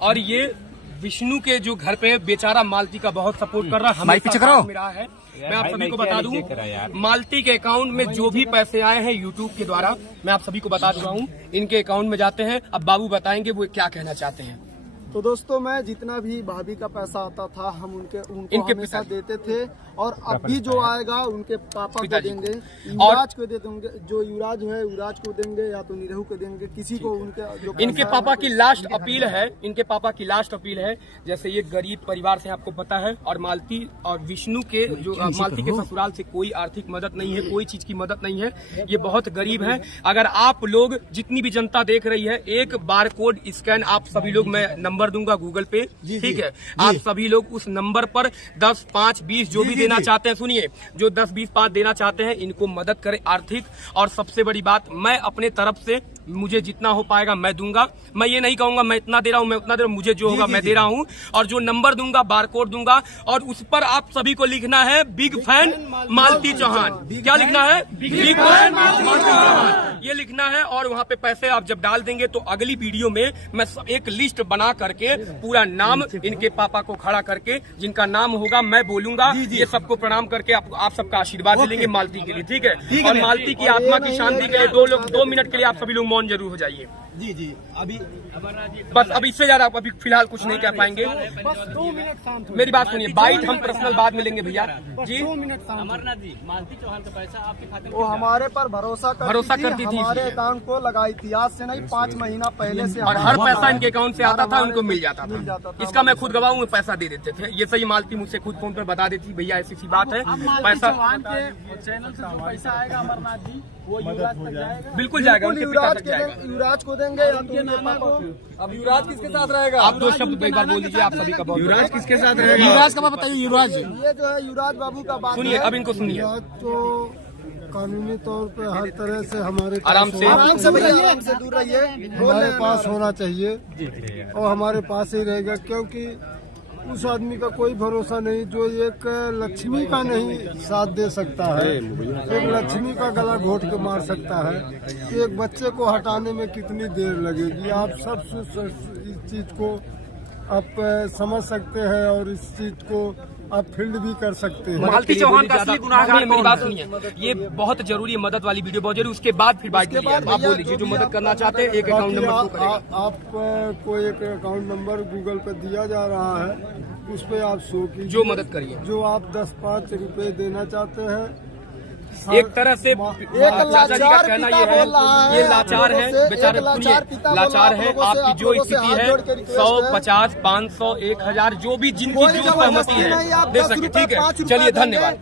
और ये विष्णु के जो घर पे बेचारा मालती का बहुत सपोर्ट कर रहा है, माइक पीछे करो। मेरा है। मैं आप सभी को बता दूं, मालती के अकाउंट में जो भी पैसे आए हैं यूट्यूब के द्वारा, मैं आप सभी को बता चुका हूं, इनके अकाउंट में जाते हैं। अब बाबू बताएंगे वो क्या कहना चाहते हैं। तो दोस्तों, मैं जितना भी भाभी का पैसा आता था हम उनको हमेशा देते थे, और अब भी जो आएगा उनके पापा को देंगे, युवराज को दे देंगे, जो युवराज है युवराज को देंगे, या तो निरहू को देंगे, किसी को उनके जो इनके पापा की लास्ट अपील है, इनके पापा की लास्ट अपील है, जैसे ये गरीब परिवार से आपको पता है, और मालती और विष्णु के जो मालती के ससुराल से कोई आर्थिक मदद नहीं है, कोई चीज की मदद नहीं है, ये बहुत गरीब है। अगर आप लोग जितनी भी जनता देख रही है, एक बार कोड स्कैन आप सभी लोग, मैं नंबर दूंगा गूगल पे, ठीक है, आप सभी लोग उस नंबर पर 10, 5, 20 जो भी देना चाहते हैं, सुनिए, जो 10, 20, 5 देना चाहते हैं, इनको मदद करें आर्थिक। और सबसे बड़ी बात, मैं अपने तरफ से मुझे जितना हो पाएगा मैं दूंगा। मैं ये नहीं कहूंगा मैं इतना दे रहा हूं, मैं उतना दे रहा हूं, मुझे जो होगा मैं दे रहा हूं। और जो नंबर दूंगा, बारकोड दूंगा, और उस पर आप सभी को लिखना है बिग फैन मालती चौहान। क्या लिखना है? बिग फैन मालती चौहान, ये लिखना है। और वहां पे पैसे आप जब डाल देंगे तो अगली वीडियो में मैं एक लिस्ट बना करके पूरा नाम इनके पापा को खड़ा करके, जिनका नाम होगा मैं बोलूंगा, ये सबको प्रणाम करके आप सबका आशीर्वाद लेंगे मालती के लिए, ठीक है। और मालती की आत्मा की शांति के लिए 2 मिनट के लिए आप सभी लोग मौन जरूर हो जाइए। जी अभी बस अब इससे ज्यादा आप अभी फिलहाल कुछ नहीं कह पाएंगे। बस 2 मिनट शांत हो। मेरी बात सुनिए, बाइट हम पर्सनल बाद में लेंगे भैया जी। 2 मिनट शांत। अमरनाथ जी, मालती चौहान का पैसा आपके खाते में वो हमारे पर भरोसा करती थी, हमारे इसलिए। अकाउंट को लगाई थी, आज से नहीं 5 महीना पहले से। और हर पैसा इनके अकाउंट से आता था, उनको मिल जाता था। इसका मैं खुद गवाह हूँ, पैसा दे देते थे। ये सही मालती मुझसे खुद फोन पर बता देती, भैया ऐसी सी बात है, पैसा चैनल से जो पैसा आएगा अमरनाथ जी, वो युवराज तक जाएगा, बिल्कुल जाएगा, उनके पिता तक जाएगा। युवराज को देंगे या तो उनके पापा को। अब युवराज किसके साथ रहेगा? आप 2 शब्द एक बार बोल दीजिए, आप सभी का बहुत। युवराज किसके साथ रहेगा? युवराज का बताइए। युवराज ये जो है युवराज बाबू का बात सुनिए, अब इनको सुनिए तो कानूनी तौर पे हर तरह से हमारे आराम से आराम से दूर रहिए, हमारे पास होना चाहिए और हमारे पास ही रहेगा, क्योंकि उस आदमी का कोई भरोसा नहीं जो एक लक्ष्मी का नहीं साथ दे सकता है, एक लक्ष्मी का गला घोट के मार सकता है। एक बच्चे को हटाने में कितनी देर लगेगी, आप सब इस चीज को आप समझ सकते हैं और इस चीज को आप फील्ड भी कर सकते हैं। मालती चौहान का असली गुनाहगार, मेरी बात सुनिए, ये बहुत जरूरी है, मदद वाली वीडियो बहुत जरूरी। उसके बाद फिर बात कीजिए, आप बोल दीजिए जो मदद करना चाहते हैं। एक अकाउंट नंबर आपको एक अकाउंट नंबर गूगल पे दिया जा रहा है, उस पे आप शो कीजिए जो मदद करिए, जो आप 10-5 रुपए देना चाहते हैं। एक तरह से चाचा जी का कहना ये है, ये लाचार है बेचारे, सुनिए, लाचार है। आपकी जो स्थिति है 100, 50, 500, 1000 जो भी जिनकी जो सहमति है दे सके, ठीक है। चलिए, धन्यवाद।